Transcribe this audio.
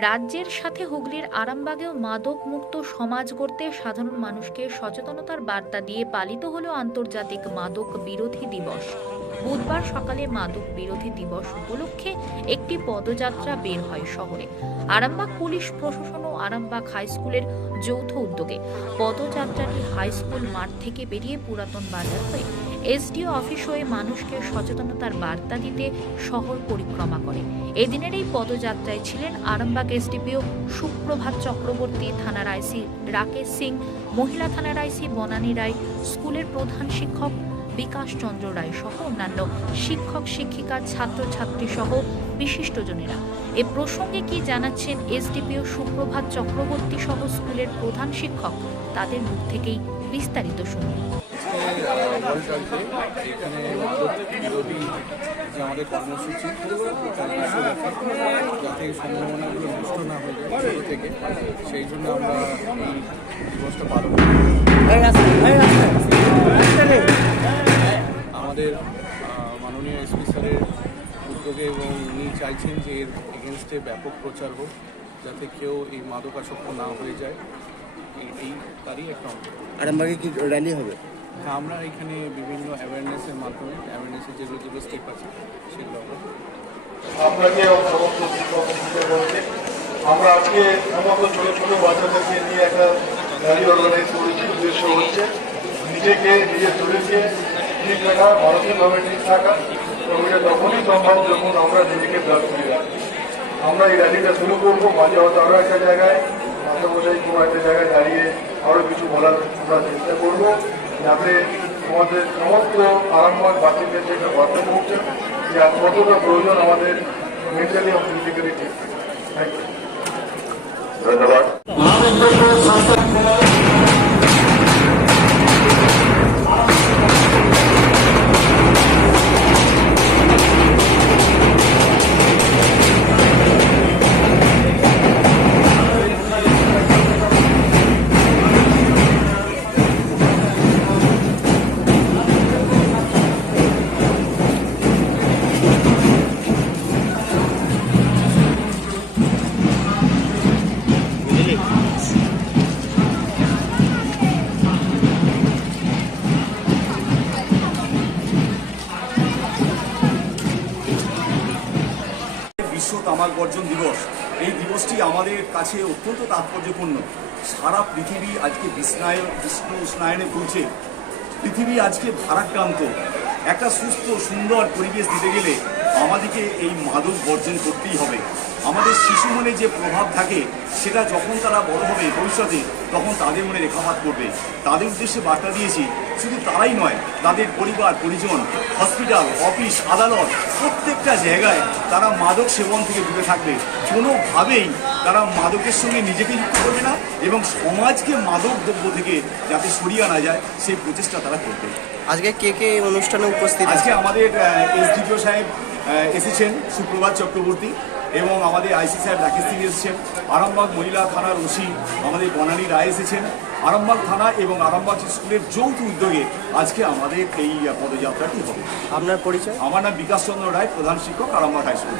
রাজ্যের সাথে হুগলির আরামবাগেও মাদক মুক্ত সমাজ গড়তে সাধারণ মানুষকে সচেতনতার বার্তা দিয়ে পালিত হল আন্তর্জাতিক মাদক বিরোধী দিবস। বুধবার সকালে মাদক বিরোধী দিবস উপলক্ষে একটি পদযাত্রা বের হয় শহরে। আরামবাগ পুলিশ প্রশাসন ও আরামবাগ হাই স্কুলের যৌথ উদ্যোগে পদযাত্রাটি হাই স্কুল মাঠ থেকে বেরিয়ে পুরাতন বাজার হয়ে এসডিও অফিস হয়ে মানুষকে সচেতনতার বার্তা দিতে শহর পরিক্রমা করে। এদিনের এই পদযাত্রায় ছিলেন আরামবাগ এসডিপিও সুপ্রভাত চক্রবর্তী, থানার আইসি রাকেশ সিং, মহিলা থানার আইসি বনানী রায়, স্কুলের প্রধান শিক্ষক বিকাশ চন্দ্র রায় সহ অন্যান্য শিক্ষক শিক্ষিকা ছাত্রছাত্রী সহ বিশিষ্টজনেরা। এ প্রসঙ্গে কি জানাচ্ছেন এসডিপিও সুপ্রভাত চক্রবর্তী সহ স্কুলের প্রধান শিক্ষক তাদের মুখ থেকেই বিস্তারিত শুনুন। যে আমাদের কর্মসূচি যাতে সম্ভাবনাগুলো নষ্ট না হয়ে যায় থেকে সেই জন্য আমরা এই দিবসটা পালন করি চাইছেন যে এর এগেনস্টে ব্যাপক প্রচার হোক যাতে কেউ এই মাদকাসক্ত না হয়ে যায়। এই তারই একটা অঙ্গ আরামবাগে কি র্যালি হবে? তা আমরা এখানে বিভিন্ন অ্যাওয়ারনেসের মাধ্যমে অ্যাওয়ারনেসের যেগুলো যেগুলো স্টেপ আছে সেগুলো আপনাকে বলতে আমরা আজকে সমস্ত ছোট ছোট বাচ্চাদেরকে নিয়ে একটা র্যালি অর্গানাইজ করেছি। উদ্দেশ্য হচ্ছে নিজেকে নিজের শরীরকে ঠিক রাখা মানসিকভাবে ঠিক থাকা এবং এটা তখনই সম্ভব যখন আমরা নিজেকে ফ্রি রাখি। আমরা এই র্যালিটা শুরু করব মাঝে হয়তো আরও একটা জায়গায় মাঝে বোঝাই কোনো একটা জায়গায় দাঁড়িয়ে আরও কিছু বলার আমরা চেষ্টা করব। যাতে আমাদের সমস্ত আরামবাগ বাসীদের যে একটা বার্তা পৌঁছে যে আর কতটা প্রয়োজন আমাদের মেন্টালি এবং ফিজিক্যালি ঠিক থ্যাংক ইউ ধন্যবাদ। বিশ্ব তামাক বর্জন দিবস। এই দিবসটি আমাদের কাছে অত্যন্ত তাৎপর্যপূর্ণ। সারা পৃথিবী আজকে বিস্নায়, বিষ্ণু উষ্ণায়নে ভুলছে পৃথিবী আজকে ভারাক্রান্ত। একটা সুস্থ, সুন্দর পরিবেশ দিতে গেলে আমাদেরকে এই মাদক বর্জন করতেই হবে। আমাদের শিশু মনে যে প্রভাব থাকে সেটা যখন তারা বড় হবে ভবিষ্যতে তখন তাদের মনে রেখাপাত করবে। তাদের উদ্দেশ্যে বার্তা দিয়েছি শুধু তারাই নয় তাদের পরিবার পরিজন হসপিটাল অফিস আদালত প্রত্যেকটা জায়গায় তারা মাদক সেবন থেকে দূরে থাকবে। কোনোভাবেই তারা মাদকের সঙ্গে নিজেকে যুক্ত করবে না এবং সমাজকে মাদক দ্রব্য থেকে যাতে সরিয়ে আনা যায় সেই প্রচেষ্টা তারা করবে। আজকে কে কে অনুষ্ঠানে উপস্থিত আজকে আমাদের এসডিপিও সাহেব আহ, এসেছেন সুপ্রভাত চক্রবর্তী এবং আমাদের আইসি সাহেব রাকেশ সিং এসেছেন। আরামবাগ মহিলা থানার ওসি আমাদের বনানী রায় এসেছেন। আরামবাগ থানা এবং আরামবাগ স্কুলের যৌথ উদ্যোগে আজকে আমাদের এই পদযাত্রাটি হবে। আপনার পরিচয়? আমার নাম বিকাশ চন্দ্র রায় প্রধান শিক্ষক আরামবাগ হাই স্কুল।